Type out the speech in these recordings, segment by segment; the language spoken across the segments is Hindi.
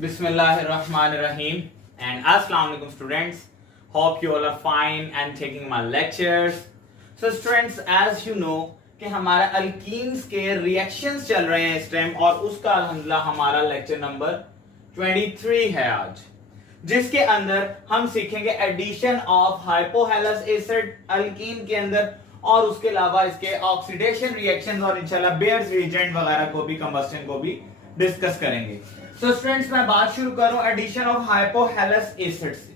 Bismillahirrahmanirrahim and Assalamu alaikum students. Hope you all are fine and taking my lectures. So students, as you know कि हमारा अल्कीन्स के रिएक्शंस चल रहे हैं इस टाइम और उसका अल्हम्दुलिल्लाह हमारा लेक्चर नंबर 23 है आज, जिसके अंदर हम सीखेंगे addition of hypohalous acid alkene के अंदर और उसके अलावा इसके ऑक्सीडेशन रिएक्शंस और इंशाल्लाह बेयर्स रिएजेंट वगैरह को भी कंबस्टन को भी डिस्कस करेंगे। तो स्टूडेंट्स मैं बात शुरू करूं एडिशन ऑफ हाइपोहेलस एसिड से।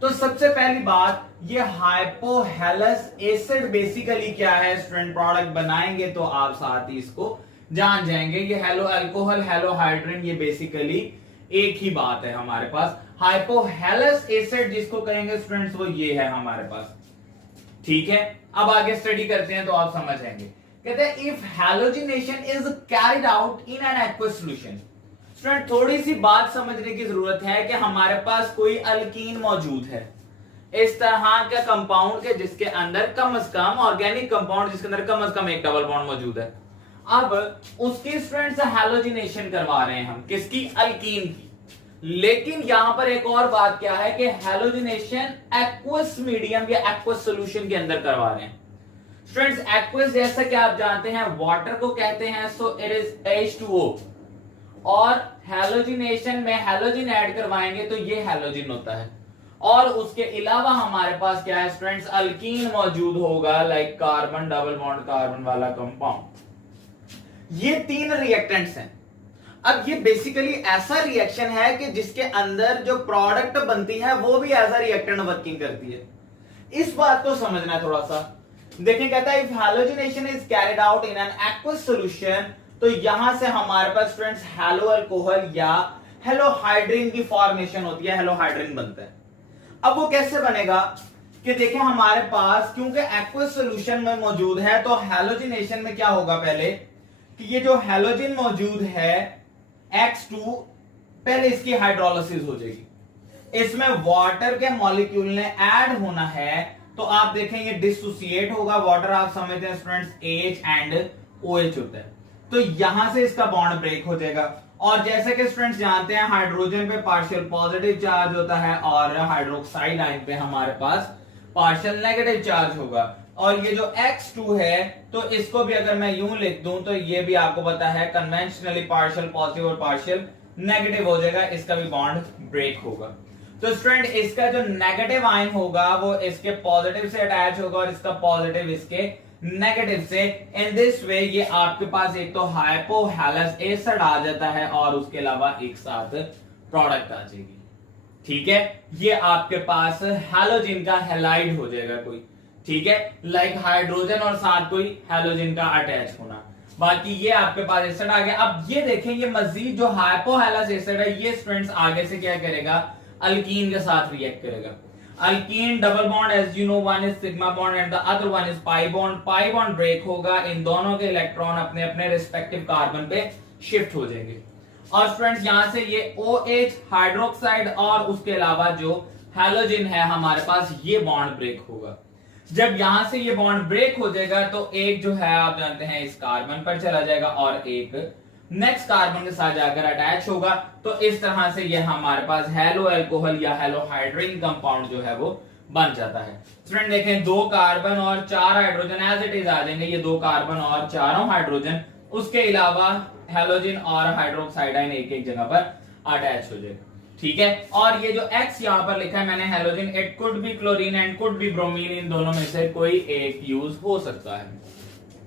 तो सबसे पहली बात, ये हाइपोहेलस एसिड बेसिकली क्या है स्टूडेंट, प्रोडक्ट बनाएंगे तो आप साथ ही इसको जान जाएंगे। ये हेलो अल्कोहल हेलो हाइड्रोजन, ये बेसिकली एक ही बात है हमारे पास। हाइपोहेलस एसिड जिसको कहेंगे स्टूडेंट्स वो ये है हमारे पास, ठीक है। अब आगे स्टडी करते हैं तो आप समझ जाएंगे। कहते हैं if halogenation is carried out in an aqueous solution. Student थोड़ी सी बात समझने की जरूरत है कि हमारे पास कोई अल्कीन मौजूद है इस तरह का कंपाउंड के जिसके अंदर कम से कम ऑर्गेनिक कंपाउंड जिसके अंदर कम से कम एक डबल बॉन्ड मौजूद है। अब उसकी स्टूडेंट से हैलोजिनेशन करवा रहे हैं हम, किसकी, अल्कीन की। लेकिन यहां पर एक और बात क्या है कि हैलोजिनेशन एक्वस मीडियम या एक्वस सॉल्यूशन के अंदर करवा रहे हैं। स्टूडेंट्स एक्वस जैसा कि आप जानते हैं वाटर को कहते हैं, सो इट इज H2O, और हैलोजिनेशन में हैलोजिन ऐड करवाएंगे तो ये हैलोजिन होता है। और उसके अलावा हमारे पास क्या है स्टूडेंट्स, अल्कीन मौजूद होगा, like carbon double bond carbon वाला कंपाउंड। ये तीन रिएक्टेंट्स हैं। अब ये बेसिकली ऐसा रिएक्शन है कि जिसके अंदर जो प्रोडक्ट बनती है वो भी एज अ रिएक्टेंट वर्किंग करती है। इस बात को समझना है थोड़ा सा। देखिए कहता है if halogenation is carried out in an aqueous solution, तो यहां से हमारे पास स्टूडेंट्स हेलो अल्कोहल या हेलो हाइड्रिन की फॉर्मेशन होती है, हेलो हाइड्रिन बनता है। अब वो कैसे बनेगा कि देखिए हमारे पास क्योंकि एक्वस सॉल्यूशन में मौजूद है तो हैलोजिनेशन में क्या होगा पहले कि ये जो हैलोजिन मौजूद है X2 पहले इसकी हाइड्रोलिसिस हो जाएगी। इसमें वाटर के मॉलिक्यूल ने ऐड होना है तो आप देखेंगे डिसोसिएट होगा। वाटर आप समझते हैं स्टूडेंट्स H एंड OH होता है, तो यहां से इसका बॉन्ड ब्रेक हो जाएगा। और जैसे कि स्टूडेंट्स जानते हैं हाइड्रोजन पे पार्शियल पॉजिटिव चार्ज होता है और हाइड्रोक्साइड आयन पे हमारे पास पार्शियल नेगेटिव चार्ज होगा। और ये जो X2 है तो इसको भी अगर मैं यूं लिख दूं तो ये भी आपको पता है कन्वेंशनली पार्शियल पॉजिटिव और पार्शियल नेगेटिव हो जाएगा, इसका भी बॉन्ड ब्रेक होगा। तो स्टूडेंट इसका जो नेगेटिव आयन होगा वो इसके पॉजिटिव से अटैच होगा और इसका पॉजिटिव इसके नेगेटिव से। इन दिस वे ये आपके पास एक तो हाइपोहेलस एसिड आ जाता है और उसके अलावा एक साथ प्रोडक्ट आ जाएगी, ठीक है। ये आपके पास हैलोजिन का हैलाइड हो जाएगा कोई, ठीक है, लाइक हाइड्रोजन और साथ कोई हैलोजिन का अटैच होना। बाकी ये आपके पास एसिड आ गया। अब ये देखें ये मजीद जो हाइपोहेलस एसिड है ये स्टूडेंट्स आगे से क्या करेगा, अल्कीन के साथ रिएक्ट करेगा। Alkene double bond as you know one is sigma bond and the other one is pi bond. Pi bond break होगा, इन दोनों के इलेक्ट्रॉन अपने अपने रिस्पेक्टिव कार्बन पे शिफ्ट हो जाएंगे। और स्टूडेंट्स यहां से ये OH हाइड्रोक्साइड और उसके अलावा जो हैलोजिन है हमारे पास ये बॉन्ड ब्रेक होगा। जब यहां से ये बॉन्ड ब्रेक हो जाएगा तो एक जो है आप जानते हैं इस कार्बन पर चला जाएगा और एक नेक्स्ट कार्बन के साथ जाकर अटैच होगा। तो इस तरह से ये हमारे पास हेलो अल्कोहल या हेलो हाइड्रिन कंपाउंड जो है वो बन जाता है। स्टूडेंट देखें 2 कार्बन और 4 हाइड्रोजन एज इट इज आ जाएंगे, ये 2 कार्बन और चारों हाइड्रोजन, उसके अलावा हैलोजिन और हाइड्रोक्साइड आयन एक एक जगह पर अटैच हो जाएगा, ठीक है। और ये जो X यहां पर लिखा है मैंने halogen, it could be chlorine and could be bromine, इन दोनों में से कोई एक यूज हो सकता है,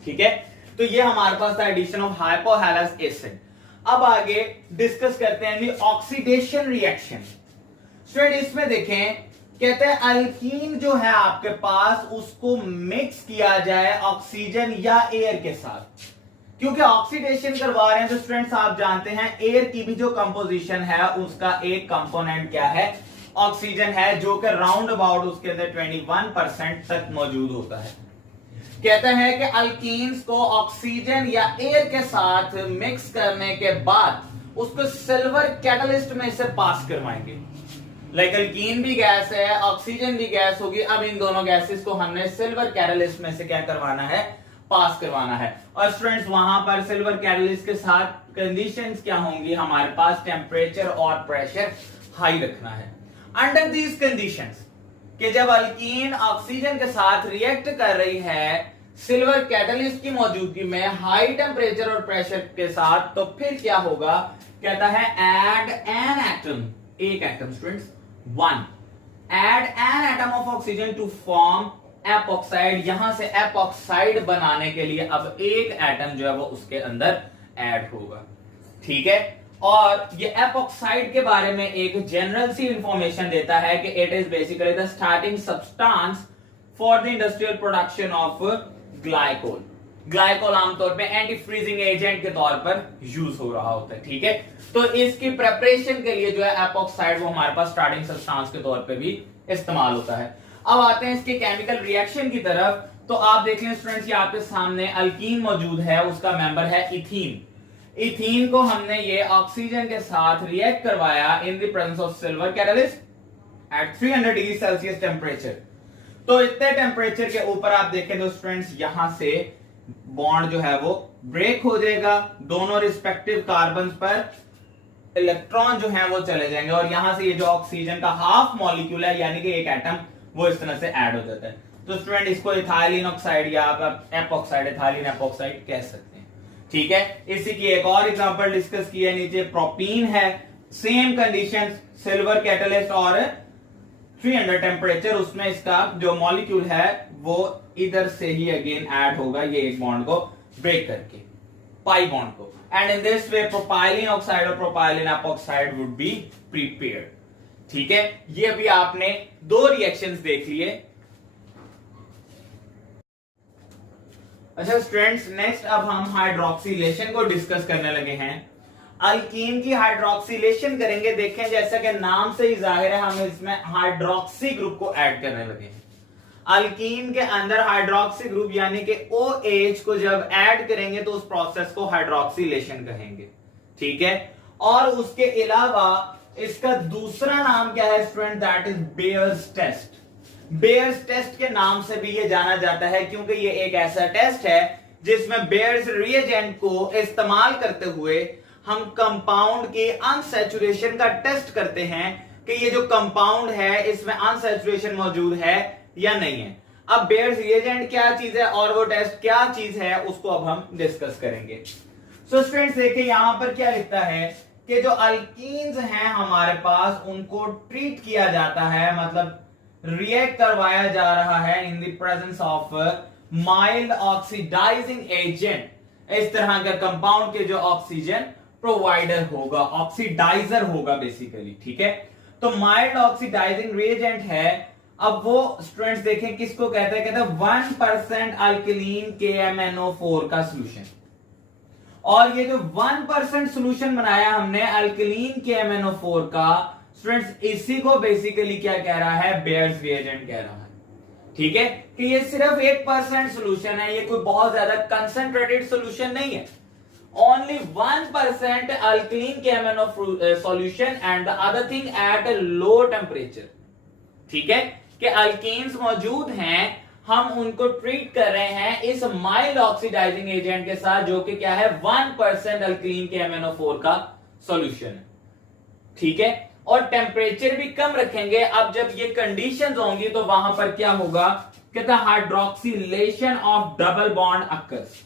ठीक है। तो ये हमारे पास था एडिशन ऑफ हाइपोहेलस एसिड। अब आगे डिस्कस करते हैं ऑक्सीडेशन रिएक्शन। स्टूडेंट इसमें देखें कहते हैं अल्कीन जो है आपके पास उसको मिक्स किया जाए ऑक्सीजन या एयर के साथ। क्योंकि ऑक्सीडेशन करवा रहे हैं तो स्टूडेंट्स आप जानते हैं एयर की भी जो कंपोजिशन है उसका एक कंपोनेंट क्या है, ऑक्सीजन है, जो कि राउंड अबाउट उसके अंदर 21% तक मौजूद होता है। कहता है कि अल्कीन्स को ऑक्सीजन या एयर के साथ मिक्स करने के बाद उसको सिल्वर कैटलिस्ट में से पास करवाएंगे। लाइक अल्कीन भी गैस है, ऑक्सीजन भी गैस होगी। अब इन दोनों गैसेस को हमने सिल्वर कैटलिस्ट में से क्या करवाना है, पास करवाना है। और स्टूडेंट्स वहां पर सिल्वर कैटलिस्ट के साथ कंडीशंस क्या होंगी, हमारे पास टेम्परेचर और प्रेशर हाई रखना है। अंडर दीज कंडीशंस कि जब अल्कीन ऑक्सीजन के साथ रिएक्ट कर रही है सिल्वर कैटलिस्ट की मौजूदगी में हाई टेम्परेचर और प्रेशर के साथ, तो फिर क्या होगा, कहता है एड एन एटम, एक atom students, one, add an atom of oxygen to form epoxide. यहां से एपॉक्साइड बनाने के लिए अब एक एटम जो है वो उसके अंदर ऐड होगा, ठीक है। और ये एपॉक्साइड के बारे में एक जनरल सी इंफॉर्मेशन देता है कि it is basically the starting substance for the industrial production of glycol. Glycol आमतौर पे एंटी फ्रीजिंग एजेंट के तौर पर यूज हो रहा होता है, ठीक है। तो इसकी प्रिपरेशन के लिए जो है एपॉक्साइड वो हमारे पास स्टार्टिंग सब्सटेंस के तौर पे भी इस्तेमाल होता है। अब आते हैं इसके केमिकल रिएक्शन की तरफ। तो आप देख लें स्टूडेंट्स, ये आपके सामने अल्कीन मौजूद है, उसका मेंबर है इथीन। इथीन को हमने ये ऑक्सीजन के साथ रिएक्ट करवाया in the presence of silver catalyst at 300 degree Celsius temperature. तो इतने टेम्परेचर के ऊपर आप देखें तो स्टूडेंट्स यहां से बॉन्ड जो है वो ब्रेक हो जाएगा, दोनों रिस्पेक्टिव कार्बन पर इलेक्ट्रॉन जो है वो चले जाएंगे और यहां से ये जो ऑक्सीजन का हाफ मॉलिक्यूल है यानी कि एक एटम वो इस तरह से ऐड हो जाता है। तो स्टूडेंट इसको इथाइलिन ऑक्साइड या आप एपॉक्साइड, इथाइलिन एपॉक्साइड कह सकते हैं, ठीक है। इसी की एक और एग्जांपल डिस्कस की है नीचे, प्रोपीन है, सेम कंडीशन, सिल्वर कैटलिस्ट और 300 टेम्परेचर, उसमें इसका जो मॉलिक्यूल है वो इधर से ही अगेन ऐड होगा, ये एक बॉन्ड को ब्रेक करके, पाई बॉन्ड को, and in this way propylene oxide और propylene epoxide would be prepared, ठीक है। ये अभी आपने दो रिएक्शंस देख लिए। अच्छा स्टूडेंट्स, नेक्स्ट अब हम हाइड्रोक्सिलेशन को डिस्कस करने लगे हैं। अल्कीन की हाइड्रोक्सिलेशन करेंगे। देखें जैसा कि नाम से ही जाहिर है हम इसमें हाइड्रोक्सी ग्रुप को ऐड करने लगे हैं। अल्कीन के अंदर हाइड्रोक्सी ग्रुप यानी कि OH को जब ऐड करेंगे तो उस प्रोसेस को हाइड्रोक्सिलेशन कहेंगे, ठीक है। और उसके अलावा इसका दूसरा नाम क्या है student, that is Baeyer's test. Baeyer's test के नाम से भी ये जाना जाता है क्योंकि ये एक ऐसा टेस्ट है जिसमें बेयर्स रिएजेंट को इस्तेमाल करते हुए हम कंपाउंड के अनसैचुरेशन का टेस्ट करते हैं कि ये जो कंपाउंड है इसमें अनसैचुरेशन मौजूद है या नहीं है। अब बेयर्स रिएजेंट क्या चीज है और वो टेस्ट क्या चीज है उसको अब हम डिस्कस करेंगे। सो स्टूडेंट्स देखिए यहां पर क्या लिखता है कि जो अल्कीन्स हैं हमारे पास उनको ट्रीट किया जाता है, मतलब रिएक्ट करवाया जा रहा है in the presence of mild oxidizing agent. इस तरह का कंपाउंड के जो ऑक्सीजन प्रोवाइडर होगा, ऑक्सीडाइजर होगा बेसिकली, ठीक है। तो माइल्ड ऑक्सीडाइजिंग रिएजेंट है। अब वो स्टूडेंट्स देखें किसको कहते हैं, कहते हैं 1% अल्कलीन KMnO4 का सोल्यूशन। और ये जो 1% सोल्यूशन बनाया हमने अल्कलीन KMnO4 का, स्टूडेंट्स इसी को बेसिकली क्या कह रहा है, बेयर्स रिएजेंट कह रहा है, ठीक है। कि ये सिर्फ 1% सोल्यूशन है, ये कोई बहुत ज्यादा कंसंट्रेटेड सोल्यूशन नहीं है। Only 1% alkaline KMnO solution and the other thing at a low temperature, ठीक है। कि अल्कीन्स मौजूद हैं, हम उनको ट्रीट कर रहे हैं इस माइल्ड ऑक्सीडाइजिंग एजेंट के साथ जो कि क्या है 1% अल्कलीन KMnO4 का सॉल्यूशन, ठीक है। और टेम्परेचर भी कम रखेंगे। अब जब ये कंडीशंस होंगी तो वहां पर क्या होगा, कहता है hydroxylation of double bond occurs,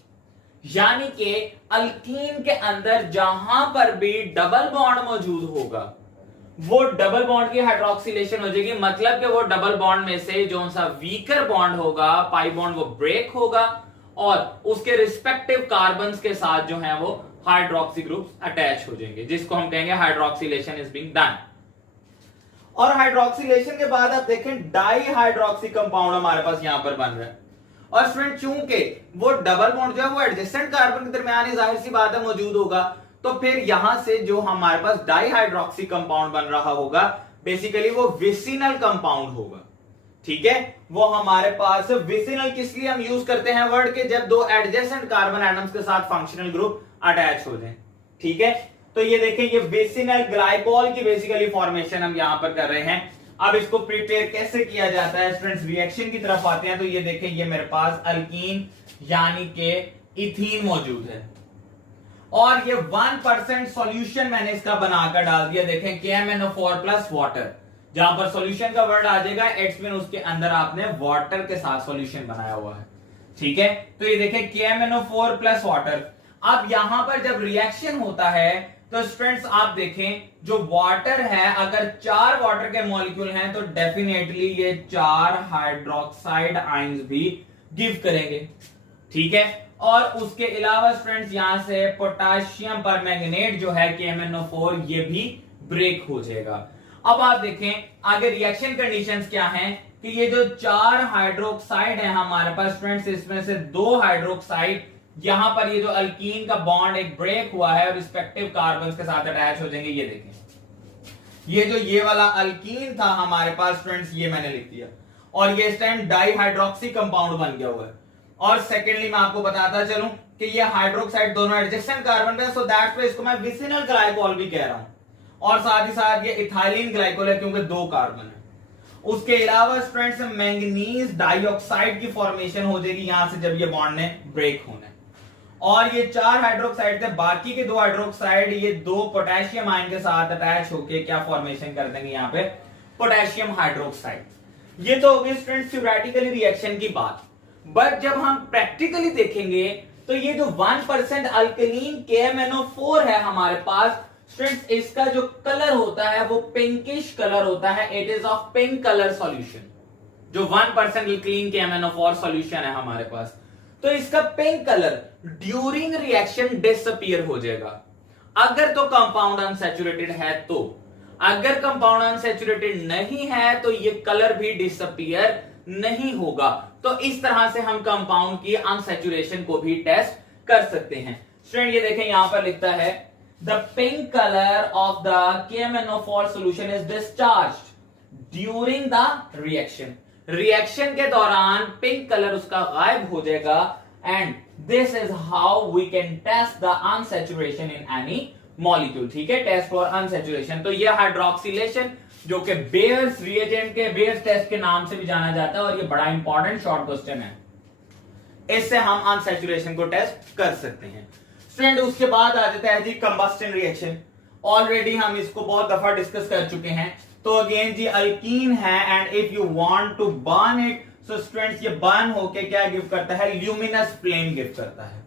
यानी कि अल्कीन के अंदर जहां पर भी डबल बॉन्ड मौजूद होगा वो डबल बॉन्ड की हाइड्रोक्सिलेशन हो जाएगी। मतलब कि वो डबल बॉन्ड में से जो सा वीकर बॉन्ड होगा, पाई बॉन्ड, वो ब्रेक होगा और उसके रिस्पेक्टिव कार्बन्स के साथ जो है वो हाइड्रोक्सी ग्रुप्स अटैच हो जाएंगे, जिसको हम कहेंगे हाइड्रोक्सिलेशन इज बीइंग डन। और हाइड्रोक्सिलेशन के बाद आप देखें डाई हाइड्रोक्सी कंपाउंड हमारे पास यहां पर बन रहा है। और स्टूडेंट चूंकि वो डबल बॉन्ड जो है वो एडजेसेंट कार्बन के दरमियान ही जाहिर सी बात है मौजूद होगा, तो फिर यहां से जो हमारे पास डाई हाइड्रोक्सी कंपाउंड बन रहा होगा बेसिकली वो विसिनल कंपाउंड होगा, ठीक है। वो हमारे पास विसिनल किस लिए हम यूज करते हैं वर्ड के, जब दो एडजेसेंट कार्बन एटम्स के साथ फंक्शनल ग्रुप अटैच हो जाए, ठीक है। तो ये देखें ये विसिनल ग्लाइकोल की बेसिकली फॉर्मेशन हम यहां पर कर रहे हैं। अब इसको प्रिपेयर कैसे किया जाता है स्टूडेंट्स, रिएक्शन की तरफ आते हैं। तो ये देखें ये मेरे पास अल्कीन यानी कि इथीन मौजूद है। और ये 1% सॉल्यूशन मैंने इसका बनाकर डाल दिया। देखें KMnO4 प्लस वाटर, जहां पर सॉल्यूशन का वर्ड आ जाएगा इट्स मीन उसके अंदर आपने वाटर के साथ सॉल्यूशन बनाया हुआ है। ठीक है, तो ये देखें KMnO4 प्लस वाटर। अब यहां पर जब रिएक्शन होता है तो स्टूडेंट्स आप देखें जो वाटर है, अगर 4 वाटर के मॉलिक्यूल हैं तो डेफिनेटली ये 4 हाइड्रोक्साइड आयंस भी गिव करेंगे। ठीक है, और उसके अलावा स्टूडेंट्स यहां से पोटेशियम परमैंगनेट जो है KMnO4 ये भी ब्रेक हो जाएगा। अब आप देखें आगे रिएक्शन कंडीशंस क्या हैं कि ये जो 4 हाइड्रोक्साइड है हमारे पास स्टूडेंट्स, इसमें से 2 हाइड्रोक्साइड यहां पर ये जो अल्कीन का बॉन्ड एक ब्रेक हुआ है और रिस्पेक्टिव कार्बन्स के साथ अटैच हो जाएंगे। ये देखें ये जो ये वाला अल्कीन था हमारे पास स्टूडेंट्स, ये मैंने लिख दिया और ये इस टाइम डाइहाइड्रोक्सी कंपाउंड बन गया हुआ है। और सेकेंडली मैं आपको बताता चलूं कि ये हाइड्रोक्साइड दोनों एडजेसेंट कार्बन पे, सो दैट्स व्हाई इसको मैं विसिनल ग्लाइकोल भी कह रहा हूं। और साथ ही साथ ये इथाइलिन ग्लाइकोल है क्योंकि 2 कार्बन है। उसके अलावा स्टूडेंट्स मैंगनीज डाइऑक्साइड की फॉर्मेशन हो जाएगी यहां से जब ये बॉन्ड ने ब्रेक होना है। और ये 4 हाइड्रोक्साइड थे, बाकी के 2 हाइड्रोक्साइड ये 2 पोटेशियम आयन के साथ अटैच होके क्या फॉर्मेशन कर देंगे यहाँ पे, पोटेशियम हाइड्रोक्साइड। ये तो हो गई स्टूडेंट्स थ्योरेटिकली रिएक्शन की बात। बट जब हम प्रैक्टिकली देखेंगे तो ये जो 1% अल्कलीन KMnO4 है हमारे पास स्टूडेंट्स, इसका जो कलर होता है वो पिंकिश कलर होता है। It is of pink colour solution. जो 1% अल्कलीन KMnO4 सॉल्यूशन है हमारे पास, तो इसका pink colour during reaction disappear हो जाएगा अगर तो कंपाउंड अनसैचुरेटेड है। तो अगर कंपाउंड अनसैचुरेटेड नहीं है तो ये कलर भी डिसअपीयर नहीं होगा। तो इस तरह से हम कंपाउंड की अनसैचुरेशन को भी टेस्ट कर सकते हैं। स्टूडेंट ये देखें यहां पर लिखता है the pink colour of the KMnO4 solution is discharged during the reaction. Reaction के दौरान पिंक कलर उसका गायब हो जाएगा and this is how we can test the unsaturation in any molecule. ठीक है, टेस्ट फॉर अनसैचुरेशन। तो ये हाइड्रोक्सिलेशन जो कि बेयर्स रिएजेंट के बेयर्स टेस्ट के नाम से भी जाना जाता है और ये बड़ा इंपॉर्टेंट शॉर्ट क्वेश्चन है, इससे हम अनसैचुरेशन को टेस्ट कर सकते हैं। स्टूडेंट उसके बाद आ जाता है जी कंबस्टन रिएक्शन। ऑलरेडी हम इसको बहुत दफा डिस्कस कर चुके हैं। तो अगेन जी अल्कीन है and if you want to burn it, so students ये बर्न होके क्या गिव करता है, ल्यूमिनस फ्लेम गिव करता है।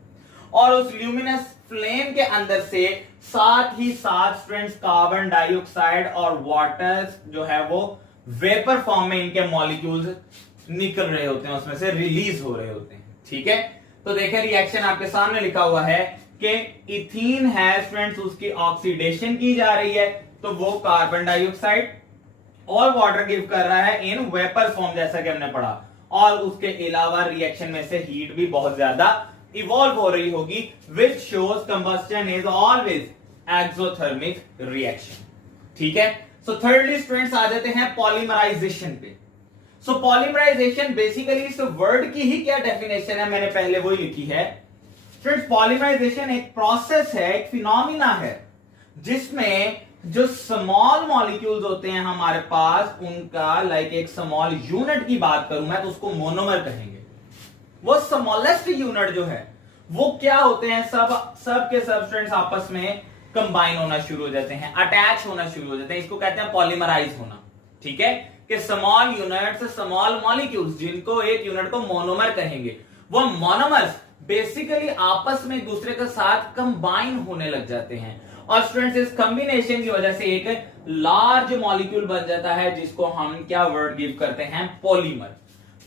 और उस ल्यूमिनस फ्लेम के अंदर से साथ ही साथ स्टूडेंट्स कार्बन डाइऑक्साइड और वाटर जो है वो वेपर फॉर्म में इनके मॉलिक्यूल्स निकल रहे होते हैं, उसमें से रिलीज हो रहे होते हैं। ठीक है, तो देखें रिएक्शन आपके सामने लिखा हुआ है कि इथीन है स्टूडेंट्स, उसकी ऑक्सीडेशन की जा रही है तो वो कार्बन डाइऑक्साइड और वाटर गिव कर रहा है इन वेपर फॉर्म, जैसा कि हमने पढ़ा। और उसके अलावा रिएक्शन में से हीट भी बहुत ज्यादा इवॉल्व हो रही होगी, which shows combustion is always exothermic reaction. ठीक है, सो थर्डली स्टूडेंट्स आ जाते हैं पॉलीमराइजेशन पे। सो पॉलीमराइजेशन बेसिकली इस वर्ड की ही क्या डेफिनेशन है, मैंने पहले वही लिखी है। स्टूडेंट्स पॉलीमराइजेशन एक प्रोसेस है, एक फिनोमिना है जिसमें जो स्मॉल मॉलिक्यूल्स होते हैं हमारे पास उनका लाइक एक स्मॉल यूनिट की बात करूं मैं तो उसको मोनोमर कहेंगे। वो स्मॉलेस्ट यूनिट जो है वो क्या होते हैं, सब के सब स्टूडेंट्स आपस में कंबाइन होना शुरू हो जाते हैं, अटैच होना शुरू हो जाते हैं। इसको कहते हैं पॉलीमराइज होना। ठीक है, कि स्मॉल यूनिट से स्मॉल मॉलिक्यूल्स जिनको एक यूनिट को मोनोमर कहेंगे, वो मोनोमर्स बेसिकली आपस में एक दूसरे के साथ कंबाइन होने लग जाते हैं। और स्टूडेंट्स इस कॉम्बिनेशन की वजह से एक लार्ज मॉलिक्यूल बन जाता है जिसको हम क्या वर्ड गिव करते हैं, पॉलीमर।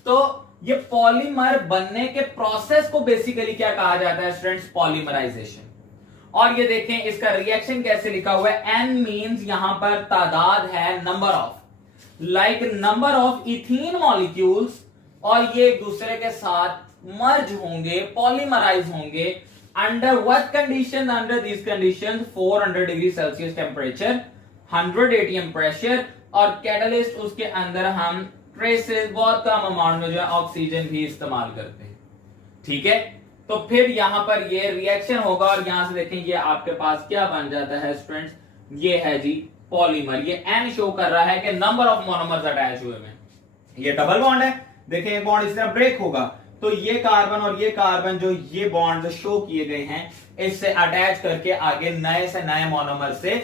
तो ये पॉलीमर बनने के प्रोसेस को बेसिकली क्या कहा जाता है स्टूडेंट्स, पॉलीमराइजेशन। और ये देखें इसका रिएक्शन कैसे लिखा हुआ है, एन मींस यहां पर तादाद है, number of, like number of ethene molecules, और ये एक दूसरे के साथ मर्ज होंगे, पॉलीमराइज होंगे। Under what condition, under this condition 400 degree Celsius temperature, 100 ATM pressure, और कैटलिस्ट उसके अंदर हम ट्रेसेस बहुत कम अमाउंट में जो है ऑक्सीजन भी इस्तेमाल करते हैं। ठीक है, तो फिर यहां पर ये रिएक्शन होगा और यहां से देखें ये आपके पास क्या बन जाता है स्टूडेंट्स, ये है जी पॉलीमर। ये एन शो कर रहा है कि नंबर ऑफ मोनोमर्स अटैच हुए हैं। ये डबल बॉन्ड है, देखें ये बॉन्ड इस तरह ब्रेक होगा तो ये कार्बन और ये कार्बन जो ये बॉन्ड जो शो किए गए हैं, इससे अटैच करके आगे नए से नए मोनोमर से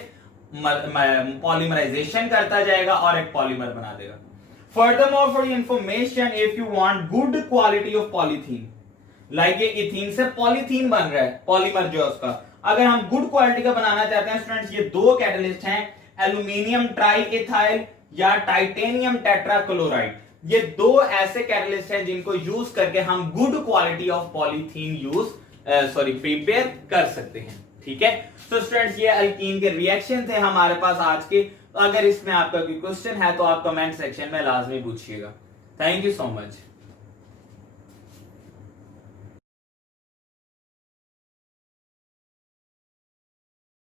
पॉलीमराइजेशन करता जाएगा और एक पॉलीमर बना देगा। Furthermore for information, if you want good quality of polythene, like ये इथीन से पॉलीथीन बन रहा है, पॉलीमर जो है उसका, अगर हम गुड क्वालिटी का बनाना चाहते हैं स्टूडेंट्स, ये दो कैटलिस्ट हैं, एल्यूमिनियम ट्राई इथाइल या टाइटेनियम टेट्राक्लोराइड। ये दो ऐसे कैटलिस्ट हैं जिनको यूज करके हम good quality of polythene prepare कर सकते हैं। ठीक है, तो स्टूडेंट्स ये अल्कीन के रिएक्शन थे हमारे पास आज के। तो अगर इसमें आपका कोई क्वेश्चन है तो आप कमेंट सेक्शन में लाजमी पूछिएगा। Thank you so much.